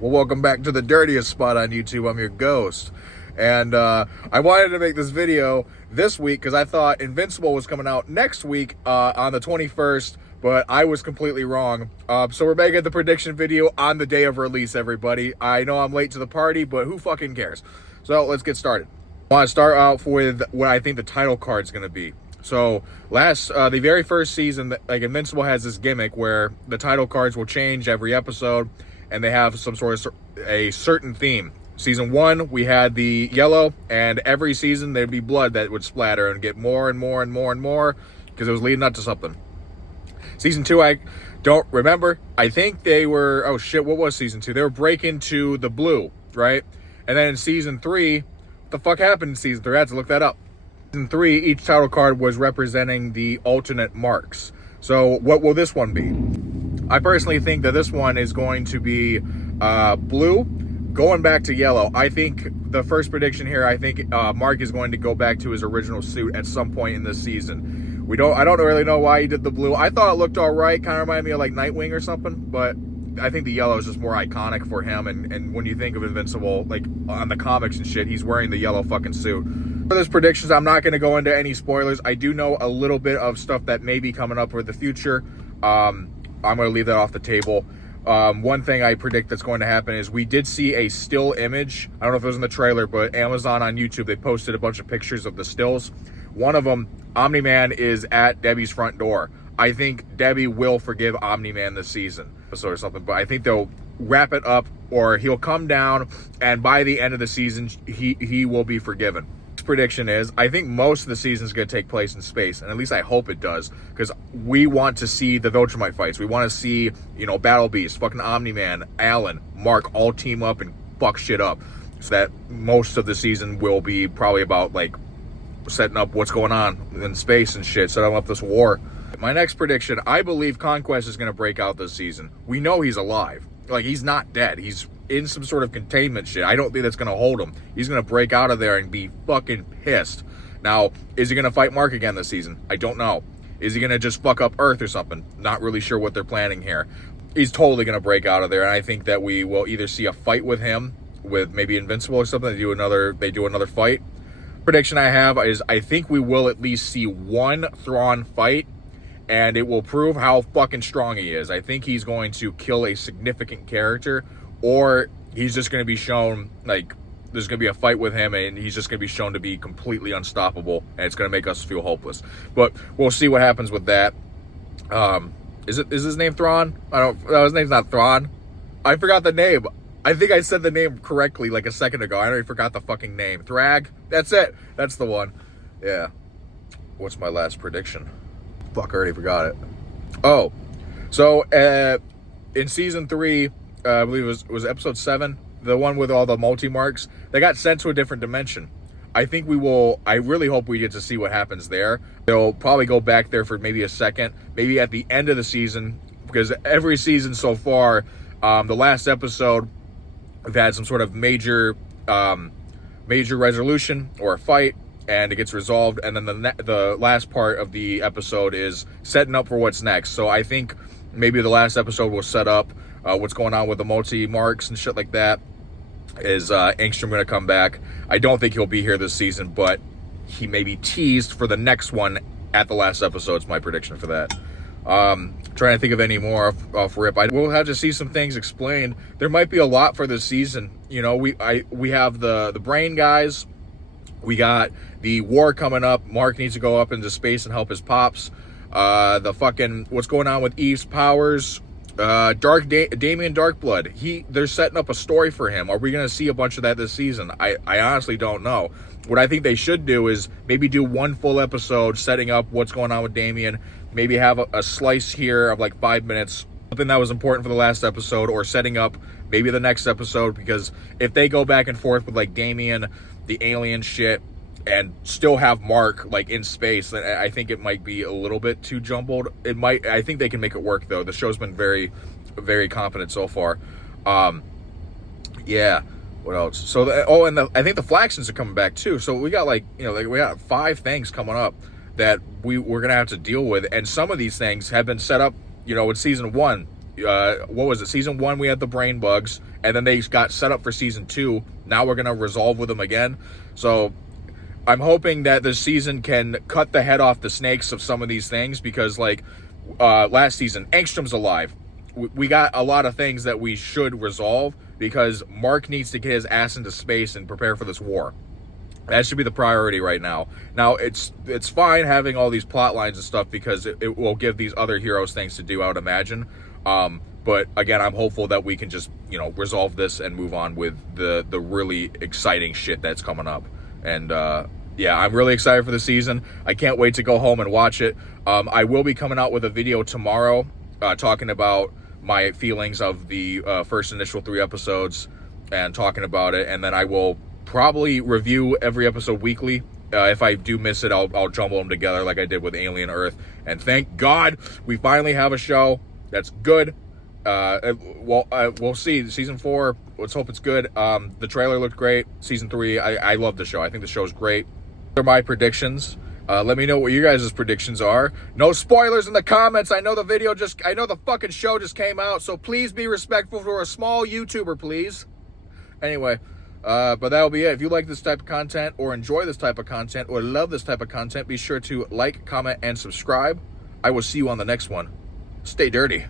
Well, welcome back to the dirtiest spot on YouTube. I'm your ghost. And I wanted to make this video this week because I thought Invincible was coming out next week on the 21st, but I was completely wrong. So we're making the prediction video on the day of release, everybody. I know I'm late to the party, but who fucking cares? So let's get started. I want to start out with what I think the title card's going to be. So the very first season, like Invincible has this gimmick where the title cards will change every episode, and they have some sort of a certain theme. Season 1, we had the yellow, and every season there'd be blood that would splatter and get more and more and more and more because it was leading up to something. Season 2, I don't remember. I think they were, oh shit, what was season 2? They were breaking to the blue, right? And then in season 3, what the fuck happened in season 3? I had to look that up. Season 3, each title card was representing the alternate marks. So what will this one be? I personally think that this one is going to be blue, going back to yellow. I think the first prediction here, I think Mark is going to go back to his original suit at some point in this season. I don't really know why he did the blue. I thought it looked all right, kind of reminded me of like Nightwing or something, but I think the yellow is just more iconic for him. And when you think of Invincible, like on the comics and shit, he's wearing the yellow fucking suit. For those predictions, I'm not going to go into any spoilers. I do know a little bit of stuff that may be coming up for the future. I'm going to leave that off the table. One thing I predict that's going to happen is we did see a still image. I don't know if it was in the trailer, but Amazon on YouTube, they posted a bunch of pictures of the stills. One of them, Omni-Man is at Debbie's front door. I think Debbie will forgive Omni-Man this season or something, but I think they'll wrap it up, or he'll come down, and by the end of the season, he will be forgiven. Prediction is I think most of the season is going to take place in space, and at least I hope it does, because we want to see the Viltrumite fights. We want to see, Battle Beast, fucking Omni-Man, Alan, Mark all team up and fuck shit up. So that most of the season will be probably about like setting up what's going on in space and shit, setting up this war. My next prediction, I believe Conquest is going to break out this season. We know he's alive. Like, he's not dead. He's in some sort of containment shit. I don't think that's going to hold him. He's going to break out of there and be fucking pissed. Now, is he going to fight Mark again this season? I don't know. Is he going to just fuck up Earth or something? Not really sure what they're planning here. He's totally going to break out of there, and I think that we will either see a fight with him, with maybe Invincible or something. They do another fight. Prediction I have is I think we will at least see one Thrawn fight, and it will prove how fucking strong he is. I think he's going to kill a significant character, or he's just going to be shown, like, there's going to be a fight with him, and he's just going to be shown to be completely unstoppable, and it's going to make us feel hopeless. But we'll see what happens with that. Is his name Thrawn? No, his name's not Thrawn. I forgot the name. I think I said the name correctly like a second ago. I already forgot the fucking name. Thrag? That's it. That's the one. Yeah. What's my last prediction? Fuck, I already forgot it. Oh, so in season 3, I believe it was episode 7, the one with all the multi-marks, they got sent to a different dimension. I really hope we get to see what happens there. They'll probably go back there for maybe a second, maybe at the end of the season, because every season so far, the last episode, we've had some sort of major resolution or a fight, and it gets resolved, and then the last part of the episode is setting up for what's next. So I think maybe the last episode will set up what's going on with the multi-marks and shit like that. Is Angstrom going to come back? I don't think he'll be here this season, but he may be teased for the next one at the last episode. It's my prediction for that. Trying to think of any more off rip. We'll have to see some things explained. There might be a lot for this season. We have the brain guys. We got the war coming up. Mark needs to go up into space and help his pops. What's going on with Eve's powers? Damien Darkblood. They're setting up a story for him. Are we going to see a bunch of that this season? I honestly don't know. What I think they should do is maybe do one full episode setting up what's going on with Damien. Maybe have a slice here of like 5 minutes, something that was important for the last episode, or setting up maybe the next episode, because if they go back and forth with like Damien, the alien shit, and still have Mark like in space, then I think it might be a little bit too jumbled. I think they can make it work though. The show's been very, very confident so far. Yeah. What else? So, I think the Flaxons are coming back too. So we got we got 5 things coming up that we're gonna have to deal with, and some of these things have been set up, in season 1. what was it? Season 1, we had the brain bugs, and then they got set up for season 2. Now we're going to resolve with them again. So I'm hoping that this season can cut the head off the snakes of some of these things, because like last season, Angstrom's alive. We got a lot of things that we should resolve, because Mark needs to get his ass into space and prepare for this war. That should be the priority right now. Now, it's fine having all these plot lines and stuff, because it will give these other heroes things to do, I would imagine. But again, I'm hopeful that we can just, resolve this and move on with the really exciting shit that's coming up. And yeah, I'm really excited for the season. I can't wait to go home and watch it. I will be coming out with a video tomorrow talking about my feelings of the first initial 3 episodes and talking about it. And then I will probably review every episode weekly. If I do miss it, I'll jumble them together like I did with Alien Earth. And thank God we finally have a show that's good. We'll see. Season 4, let's hope it's good. The trailer looked great. Season 3, I love the show. I think the show's great. These are my predictions. Let me know what you guys' predictions are. No spoilers in the comments. I know the fucking show just came out, so please be respectful for a small YouTuber, please. Anyway, but that'll be it. If you like this type of content, or enjoy this type of content, or love this type of content, be sure to like, comment, and subscribe. I will see you on the next one. Stay dirty.